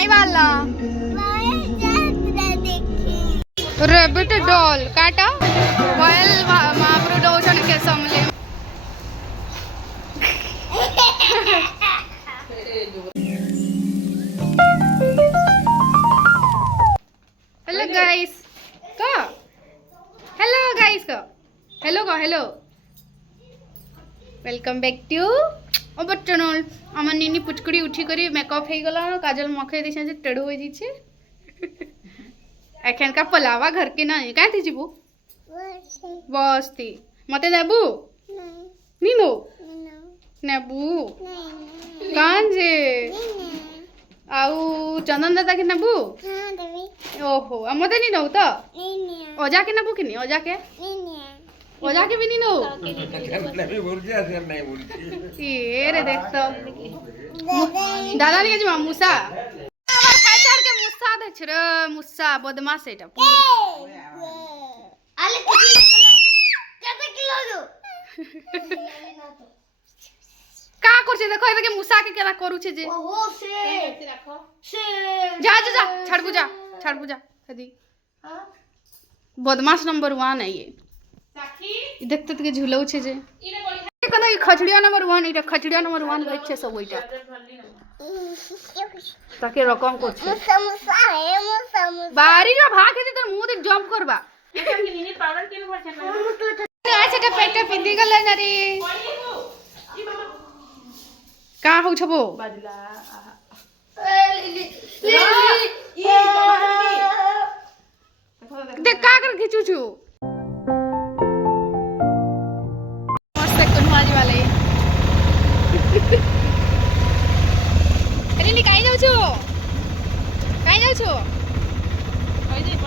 आई वाला रैबिट डॉल काटा वायल महाप्रु दौछन के समले हेलो गाइस को हेलो गाइस को hello welcome back to our channel आम नीनी पुचकुड़ी उठी करी मेकअप हो गला काजल मखे दी से टेढ़ू हो जी एखन का पलावा घर के ना क्या थी जीबू बस थी मते देबू नी नो नेबू कान जे आउ चंदन दादा के नेबू ओहो मते नी नो तो ओजा के नेबू कि नी ओजा के भी नी नो ये रे देख तो दादा ने जे मूसा मुस्सा बदमाश एटा आले कते किलो दो का करछे देखो ए के मुसा के केना करू छे जे ओहो से राखो से जा छाड़बू जा कदी हां बदमाश नंबर 1 है ये साखी देखते के झुलौ छे जे इने बड़ी कदा ई खचड़िया नंबर 1 इटा खचड़िया नंबर 1 गई छे सब ओइटा ताके रकम करछे मुसा बाहरी जो भाग के तो मुंह देख जंप करबा एटा कि नीनी पाउडर केन परछे आ सेटा पेट पिंदी गले ना रे का हो छबो बदला देख का कर खिचू छु मस्त कन्हाजी वाले अरे नी काई जाऊ छु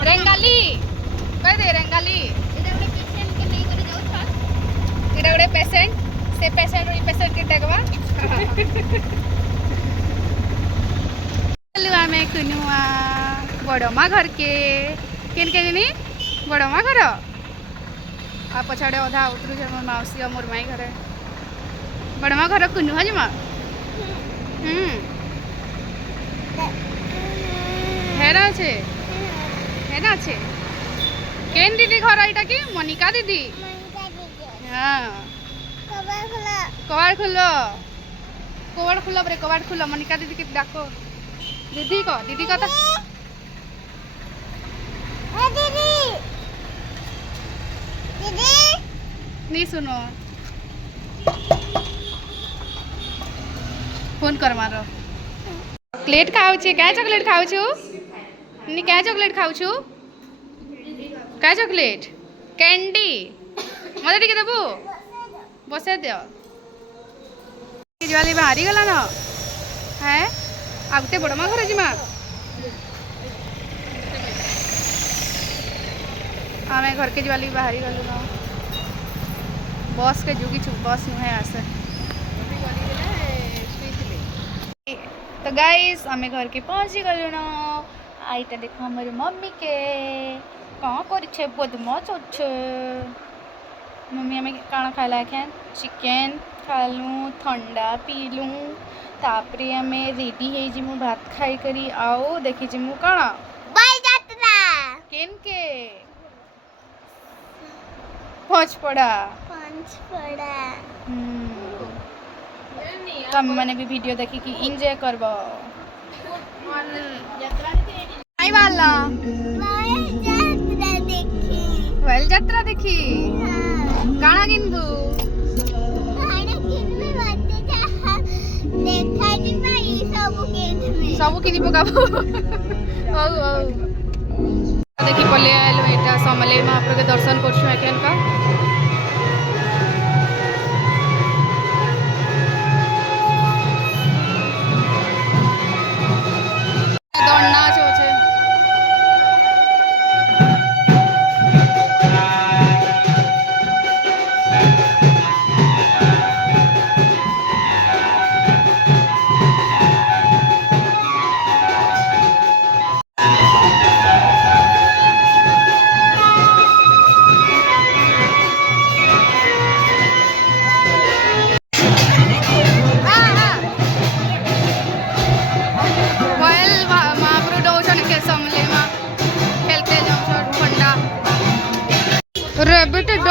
रेंगाली कह दे रेंगाली एटा गोटे पेशेंट से पेशेंट रो पेशेंट के टगवा चलू आमे कुनुआ बड़मा घर के केन के नी बड़मा घर आ पछाड़े अधा उतरू छ मोर मौसी और मोर माई घर बड़मा घर कुनु हजमा हेरा छे केन दीदी घर एटा की मनिका दीदी हां कबाड़ खुलो मनिका दीदी के डाको दीदी का तो दीदी नहीं सुनो फोन कर मारो चॉकलेट खाऊ छे क्या चॉकलेट खाऊ छु नी क्या चॉकलेट खाऊ छु क्या चॉकलेट कैंडी मते टिके देबू बसे दियो ज्वाली बाहरी गला ना है आगते बड़मा घर जिमा आमे घर के ज्वाली बाहरी गलु ना बस के जुगी छु बस नुहे आसे तो गाइस आमे घर के पहुंची गलु ना आईता देखो हमर मम्मी के कहाँ कर बदमाश अच्छे मम्मी आम काना खाला एखें चिकेन खालू ठंडा पीलू तापरे आम रेडी है जिमु भात खाई करी आओ देखी जिमु काना बाय जात्रा केन के पंचपड़ा तुम मैंने भी वीडियो देखी कि एंजॉय करबो आई वाला वेल जात्रा देखी काना किंतु सब किनी पकाबो देखी पले आइलो एटा समले महाप्रभु के दर्शन करछु एखन का दौड़ना छे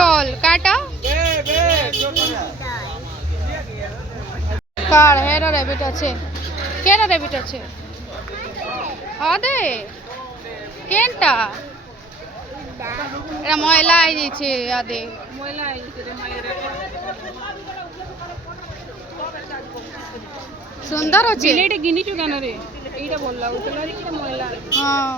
ডল কাটা কার হেরা র্যাবিট আছে কেনা র্যাবিট আছে আদে কেনটা এটা ময়লা আই দিয়েছে আদে ময়লা আইছে রে মায়ের সুন্দর আছে বিলেটে গিনিছু কেন রে এইটা বললা ওতলা রে কি ময়লা হ্যাঁ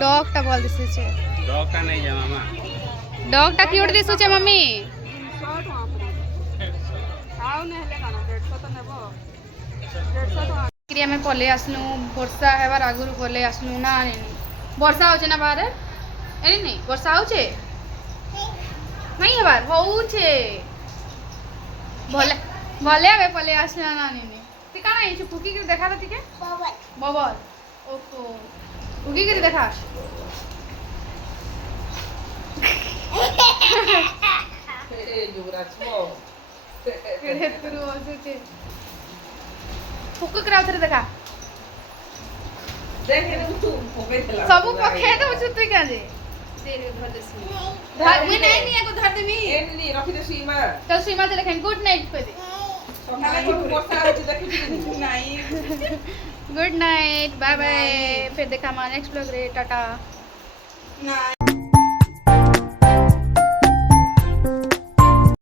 ডগটা বল দিছে ডগটা নেই যা মামা ডগটা কিউট দিছে মম্মি ଆଉ ନେଲେ କାଣା 150 ତ ନେବ 150 ଟଙ୍କା कि आम पलि आसलु वर्षा हेबार आगुरी पलि आसलु ना वर्षा होचे ना बाहर एनी नहीं वर्षा होचे नहीं हेबार होचे भले भले आबे पलि आसला ना नी ती काना आइछु फुकी के देखा त तिके बबल बबल ओहो फुकी के देखा केड़े तुरु होचे फुक कराव थरे देखा सबु पखे तो छु तू क्या जे तेरे घर देसी मैं नहीं को धर देमी ଏନି ରଖି ଦେ सीमा चल सीमा चले खेन गुड नाइट पे दे ସକାଳେ ବର୍ଷା ହଉଛି ଦେଖିଛୁ ନାଇଁ गुड नाइट बाय बाय फिर देखा हमारा नेक्स्ट ब्लॉग रे टाटा ନାଇଁ